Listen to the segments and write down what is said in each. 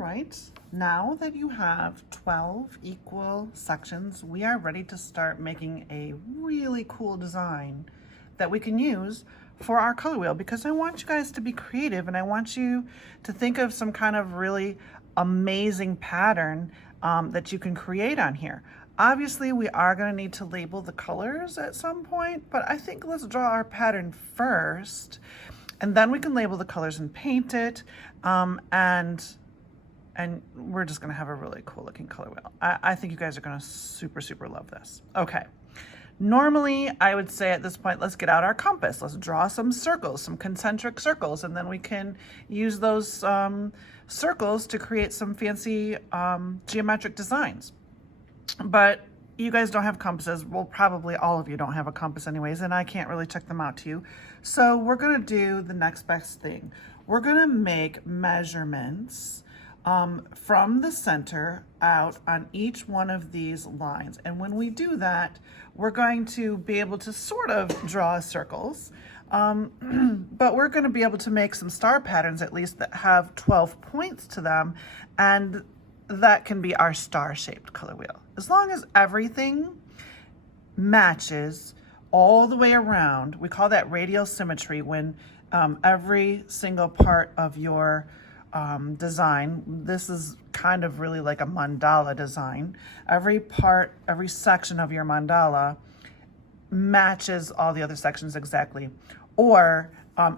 right, now that you have 12 equal sections, we are ready to start making a really cool design that we can use for our color wheel, because I want you guys to be creative and I want you to think of some kind of really amazing pattern that you can create on here. Obviously, we are going to need to label the colors at some point, but I think let's draw our pattern first, and then we can label the colors and paint it, and we're just going to have a really cool looking color wheel. I think you guys are going to super love this. Okay. Normally, I would say at this point, let's get out our compass. Let's draw some circles, some concentric circles, and then we can use those circles to create some fancy geometric designs. But you guys don't have compasses. Well, probably all of you don't have a compass anyways, and I can't really check them out to you. So we're gonna do the next best thing. We're gonna make measurements from the center out on each one of these lines. And when we do that, we're going to be able to sort of draw circles, but we're going to be able to make some star patterns at least that have 12 points to them, and that can be our star-shaped color wheel. As long as everything matches all the way around, we call that radial symmetry, when every single part of your design, this is kind of really like a mandala design. Every part, every section of your mandala matches all the other sections exactly, or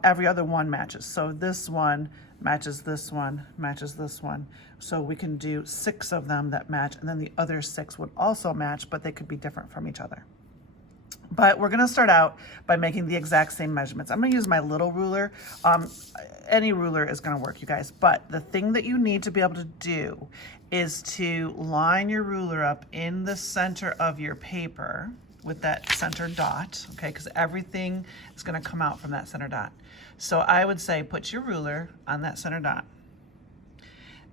every other one matches. So this one matches this one, matches this one. So we can do 6 of them that match, and then the other 6 would also match, but they could be different from each other. But we're gonna start out by making the exact same measurements. I'm gonna use my little ruler. Any ruler is gonna work, you guys. But the thing that you need to be able to do is to line your ruler up in the center of your paper with that center dot, okay? Because everything is gonna come out from that center dot. So I would say put your ruler on that center dot,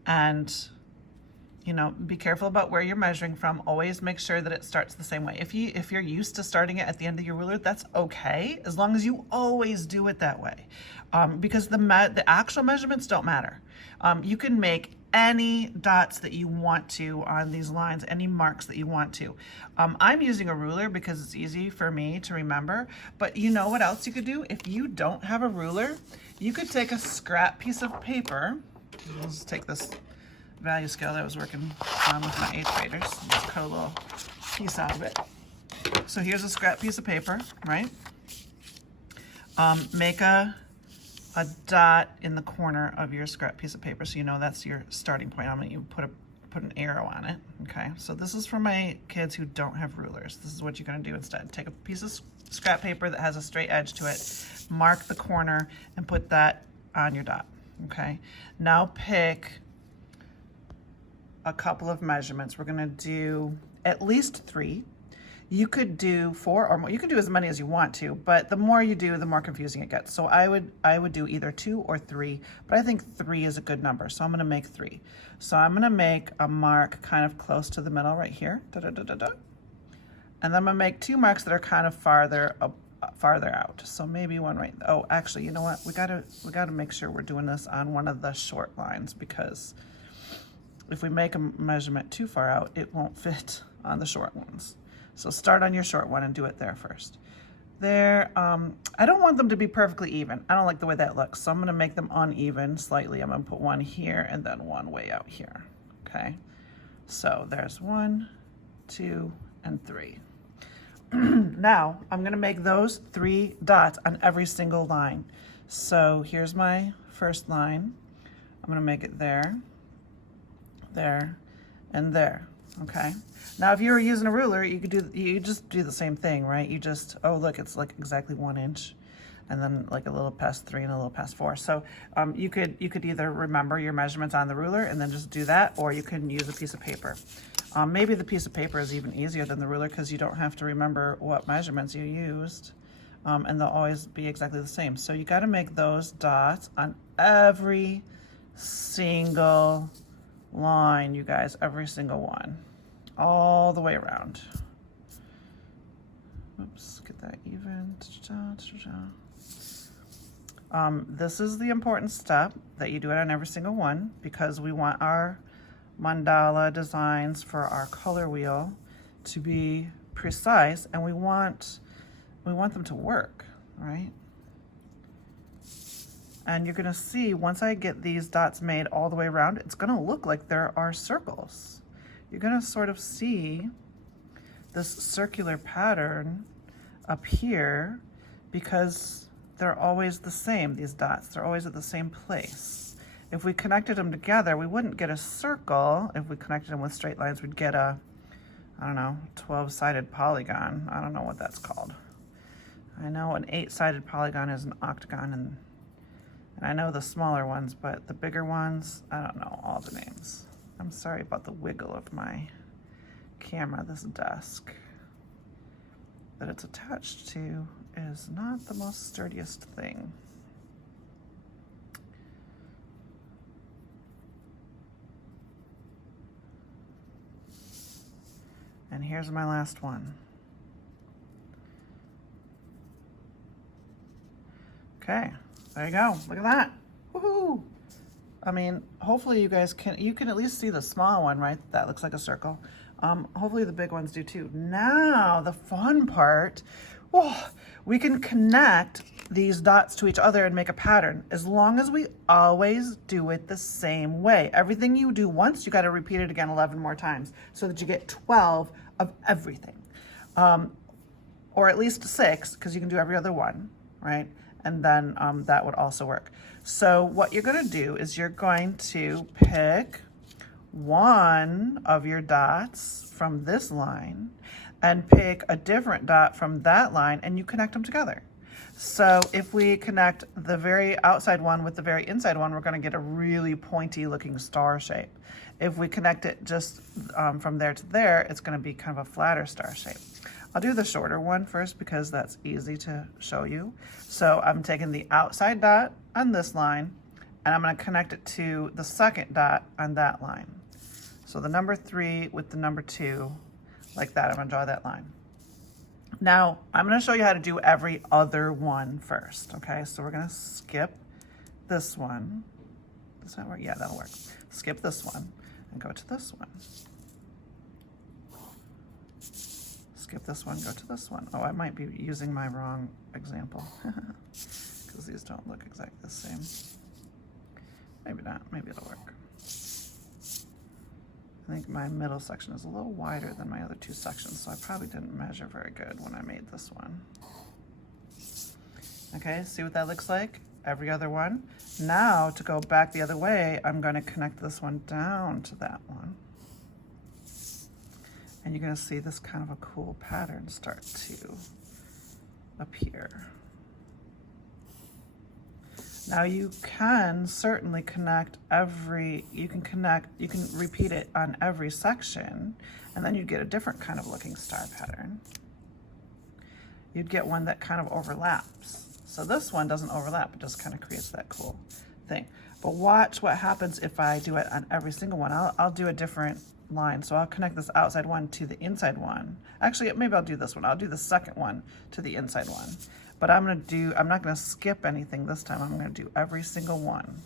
and you know, be careful about where you're measuring from. Always make sure that it starts the same way. If you're used to starting it at the end of your ruler, that's okay, as long as you always do it that way, because the actual measurements don't matter. You can make any dots that you want to on these lines, any marks that you want to. I'm using a ruler because it's easy for me to remember, but you know what else you could do? If you don't have a ruler, you could take a scrap piece of paper. Let's take this value scale that I was working on with my 8th graders. Just cut a little piece out of it. So here's a scrap piece of paper, right? Make a dot in the corner of your scrap piece of paper, so you know that's your starting point. I'm going to put an arrow on it. Okay, so this is for my kids who don't have rulers. This is what you're going to do instead. Take a piece of scrap paper that has a straight edge to it, mark the corner, and put that on your dot. Okay, now pick a couple of measurements. We're gonna do at least 3. You could do 4 or more. You can do as many as you want to, but the more you do, the more confusing it gets. So I would do either 2 or 3, but I think 3 is a good number. So I'm gonna make 3. So I'm gonna make a mark kind of close to the middle right here. And then I'm gonna make 2 marks that are kind of farther out. So maybe one right. Oh, actually, you know what? We gotta make sure we're doing this on one of the short lines, because if we make a measurement too far out, it won't fit on the short ones. So start on your short one and do it there first. There, I don't want them to be perfectly even. I don't like the way that looks, so I'm gonna make them uneven slightly. I'm gonna put one here and then one way out here, okay? So there's 1, 2, and 3. Now, I'm gonna make those 3 dots on every single line. So here's my first line. I'm gonna make it there, there, and there. Okay. Now, if you were using a ruler, you just do the same thing, right? You just, oh look, it's like exactly 1 inch, and then like a little past 3 and a little past 4. So you could either remember your measurements on the ruler and then just do that, or you can use a piece of paper. Maybe the piece of paper is even easier than the ruler, because you don't have to remember what measurements you used, and they'll always be exactly the same. So you got to make those dots on every single line, you guys, every single one, all the way around. Oops, get that even. This is the important step that you do it on every single one because we want our mandala designs for our color wheel to be precise, and we want them to work, right? And you're gonna see once I get these dots made all the way around, it's gonna look like there are circles. You're gonna sort of see this circular pattern up here because they're always the same, these dots. They're always at the same place. If we connected them together, we wouldn't get a circle. If we connected them with straight lines, we'd get a, I don't know, 12-sided polygon. I don't know what that's called. I know an 8-sided polygon is an octagon, and I know the smaller ones, but the bigger ones, I don't know all the names. I'm sorry about the wiggle of my camera. This desk that it's attached to is not the most sturdiest thing. And here's my last one. Okay, there you go. Look at that. Woohoo! I mean, hopefully you guys can at least see the small one, right? That looks like a circle. Hopefully the big ones do too. Now, the fun part, we can connect these dots to each other and make a pattern as long as we always do it the same way. Everything you do once, you got to repeat it again 11 more times so that you get 12 of everything. Or at least 6, because you can do every other one, right? And then that would also work. So what you're going to do is you're going to pick one of your dots from this line and pick a different dot from that line, and you connect them together. So if we connect the very outside one with the very inside one, we're going to get a really pointy looking star shape. If we connect it just from there to there, it's going to be kind of a flatter star shape. I'll do the shorter one first because that's easy to show you. So I'm taking the outside dot on this line and I'm going to connect it to the second dot on that line. So the number 3 with the number 2, like that. I'm going to draw that line. Now I'm going to show you how to do every other one first. Okay, so we're going to skip this one. Does that work? Yeah, that'll work. Skip this one and go to this one. Skip this one, go to this one. Oh, I might be using my wrong example because these don't look exactly the same. Maybe not, maybe it'll work. I think my middle section is a little wider than my other 2 sections, so I probably didn't measure very good when I made this one. Okay, see what that looks like? Every other one. Now, to go back the other way, I'm going to connect this one down to that one. And you're going to see this kind of a cool pattern start to appear. Now you can certainly connect you can repeat it on every section, and then you'd get a different kind of looking star pattern. You'd get one that kind of overlaps. So this one doesn't overlap, it just kind of creates that cool thing. But watch what happens if I do it on every single one. I'll do a different line. So I'll connect this outside one to the inside one. Actually, maybe I'll do this one. I'll do the second one to the inside one. But I'm not going to skip anything this time. I'm going to do every single one.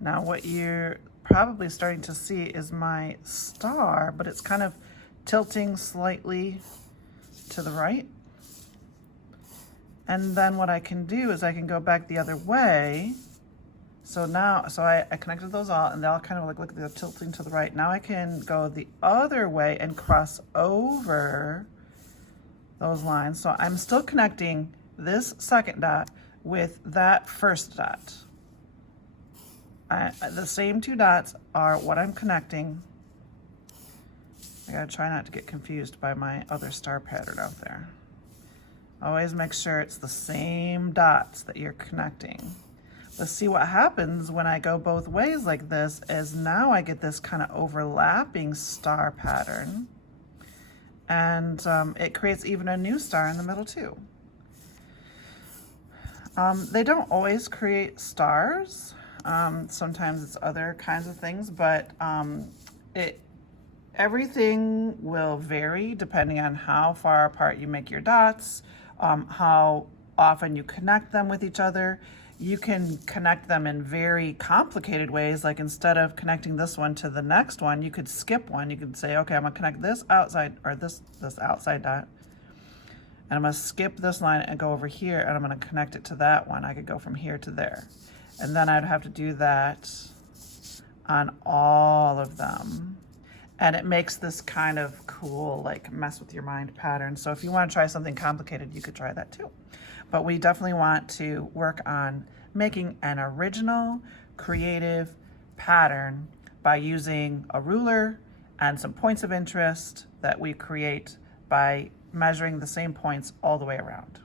Now what you're probably starting to see is my star, but it's kind of tilting slightly to the right. And then what I can do is I can go back the other way. So now, I connected those all, and they all kind of look like they're tilting to the right. Now I can go the other way and cross over those lines. So I'm still connecting this second dot with that first dot. The same 2 dots are what I'm connecting. I gotta try not to get confused by my other star pattern out there. Always make sure it's the same dots that you're connecting. But see what happens when I go both ways like this is now I get this kind of overlapping star pattern. And it creates even a new star in the middle too. They don't always create stars. Sometimes it's other kinds of things, but everything will vary depending on how far apart you make your dots, how often you connect them with each other. You can connect them in very complicated ways, like instead of connecting this one to the next one, you could skip one. You could say, okay, I'm gonna connect this outside, or this outside dot, and I'm gonna skip this line and go over here, and I'm gonna connect it to that one. I could go from here to there. And then I'd have to do that on all of them. And it makes this kind of cool, like mess with your mind pattern. So if you want to try something complicated, you could try that too. But we definitely want to work on making an original, creative pattern by using a ruler and some points of interest that we create by measuring the same points all the way around.